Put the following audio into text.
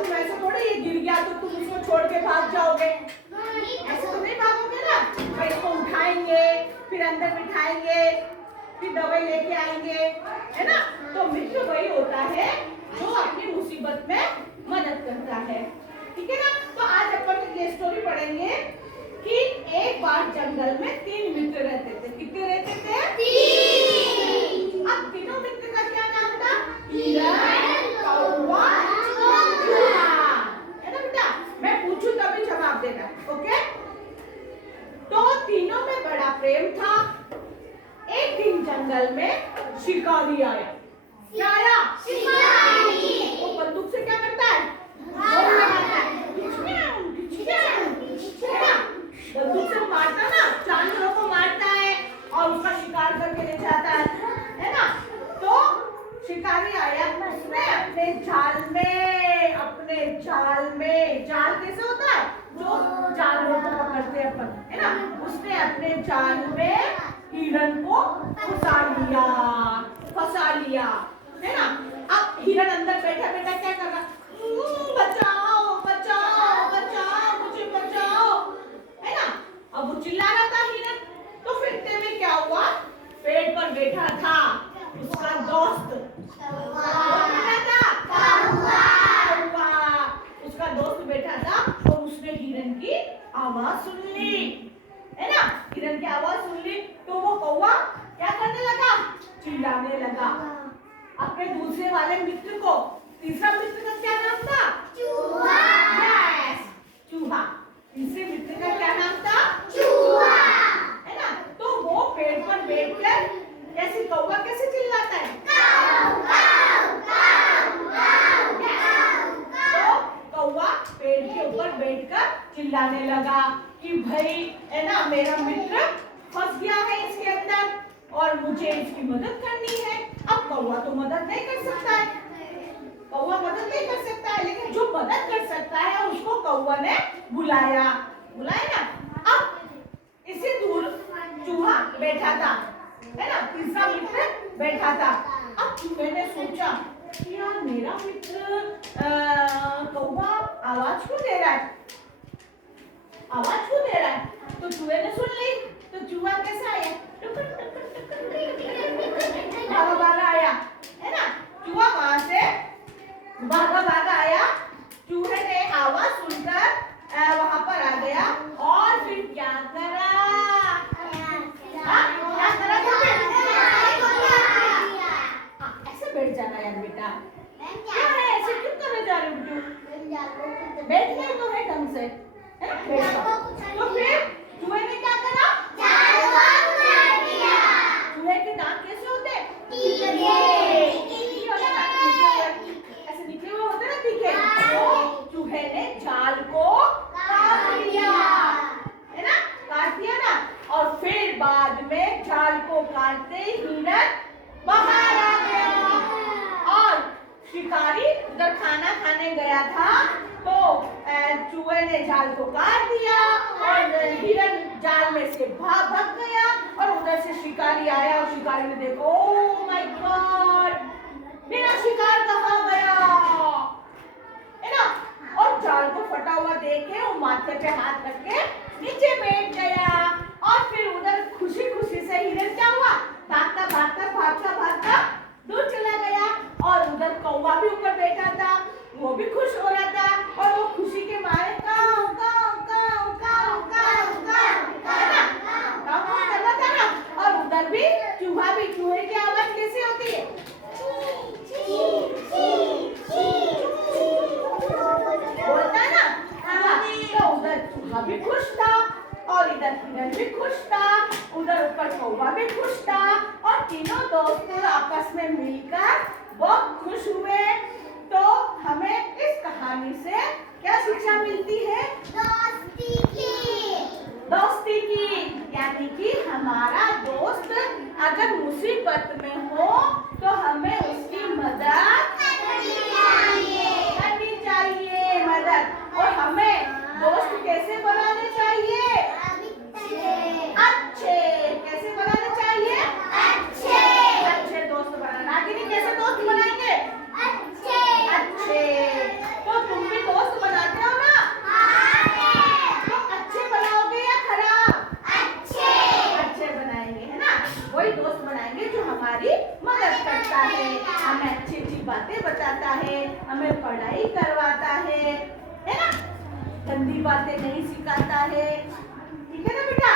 तुम ऐसे थोड़ी ये गिर गया तो तुम उसको छोड़ के भाग जाओगे, ऐसे तो नहीं भागोगे ना। तो इसको उठाएंगे, फिर अंदर बिठाएंगे, फिर दवाई लेके आएंगे, है ना। तो मित्र वही होता है जो अपनी मुसीबत में मदद करता है, ठीक है ना। तो आज अपन ये स्टोरी पढ़ेंगे कि एक बार जंगल में 3 मित्र रहते थे। कितने रहते थे? 3। अब तीनों मित्र का क्या नाम था? हिरण, कौवा, चूहा, है ना बेटा। मैं पूछूं तभी जवाब देना, ओके। तो तीनों में बड़ा प्रेम था। एक दिन जंगल में शिकारी आया। क्या आया? शिकारी। वो बंदूक से क्या करता है? गोली मारता है। बंदूक से मारता ना, जानवरों को मारता है और उसका शिकार करके ले जाता है ना। तो शिकारी आया, उसने अपने जाल में जाल कैसे होता है? जो जानवरों को पकड़ते हैं अपन, है ना। उसने अपने जाल में हिरण को फंसा लिया, है ना। अब हिरण अंदर बैठा बैठा क्या कर रहा? बचाओ बचाओ बचाओ, मुझे बचाओ, है ना। अब वो चिल्ला रहा था हिरण। तो फिर में क्या हुआ? पेड़ पर बैठा था उसका दोस्त, उसका दोस्त बैठा था। तो उसने हिरण की आवाज सुन ली, है ना। हिरण की आवाज सुन ली तो वो कौवा क्या करने लगा? चिल्लाने लगा अपने दूसरे वाले मित्र को। तीसरा मित्र का क्या नाम था? चूहा। यस, चूहा। तीसरे मित्र का क्या नाम था? चूहा, है ना। तो वो पेड़ पर बैठकर कैसे कौवा कैसे चिल्लाता है? काऊ काऊ काऊ काऊ काऊ। तो कौवा पेड़ के ऊपर बैठकर चिल्लाने लगा कि भाई, है ना, मेरा मित्र फंस गया है इसके अंदर और मुझे इसकी मदद करनी है। अब कौवा तो मदद नहीं कर सकता है, लेकिन जो मदद कर सकता है उसको कौवा ने बुलाया ना। अब इसी दूर चूहा बैठा था, है ना, तीसरा मित्र बैठा था। अब चूहे ने सोचा कि यार मेरा मित्र कौवा आवाज क्यों दे रहा है? तो चूहे ने सुन ली। तो चूहा कैसे आया? भागा आया, है ना। चूहा वहां से भागा आया। चूहे ने आवाज सुनकर वहां पर आ गया और फिर क्या करा? ऐसे बैठ जाना यार बेटा, क्या है ऐसे क्यों करने जा रहे हो? बैठना तो है ढंग से, है ना। तो फिर चूहे ने क्या करा? चूहे के दांत कैसे होते? ऐसे निकले हुए होते ना, तीखे। तो चूहे ने जाल को काट लिया, है ना, काट दिया ना। और फिर बाद में जाल को काटते ही हिरण बाहर आ गया और शिकारी उधर खाना खाने गया था। तो चूहे ने जाल को काट दिया और हिरण जाल में से भाग गया और उधर से शिकारी आया और शिकारी ने देखा, ओह माय गॉड, मेरा शिकार कहाँ गया, है ना। और जाल को फटा हुआ देख के वो माथे पे हाथ रख के नीचे बैठ गया और फिर उधर खुशी से हिरण क्या हुआ? भागता दूर चला गया। और उधर कौवा भी ऊपर बैठा था, वो भी खुश हो रहा था और वो खुशी के मारे काऊ काऊ काऊ काऊ काऊ काऊ, है ना, काऊ कर रहा था ना। और उधर भी चूहे की आवाज कैसी होती है? बोलता है ना। तो उधर चूहा भी खुश था और इधर हिरण भी खुश था, उधर ऊपर कौवा भी खुश था और तीनों दोस्त आपस में मिलकर बहुत खुश हुए। तो हमें इस कहानी से क्या शिक्षा मिलती है? दोस्ती की, यानी कि हमारा दोस्त अगर मुसीबत में हो तो हमें उसकी मदद करनी चाहिए मदद। और हमें दोस्त कैसे बनाने चाहिए? अच्छे। कैसे बनाने चाहिए? अच्छे दोस्त बनाना। कैसे दोस्त बनाएंगे? अच्छे। तो तुम भी वही दोस्त बनाएंगे जो हमारी मदद करता है, हमें अच्छी अच्छी बातें बताता है, हमें पढ़ाई करवाता है ना, गंदी बातें नहीं सिखाता है। ठीक है ना बेटा।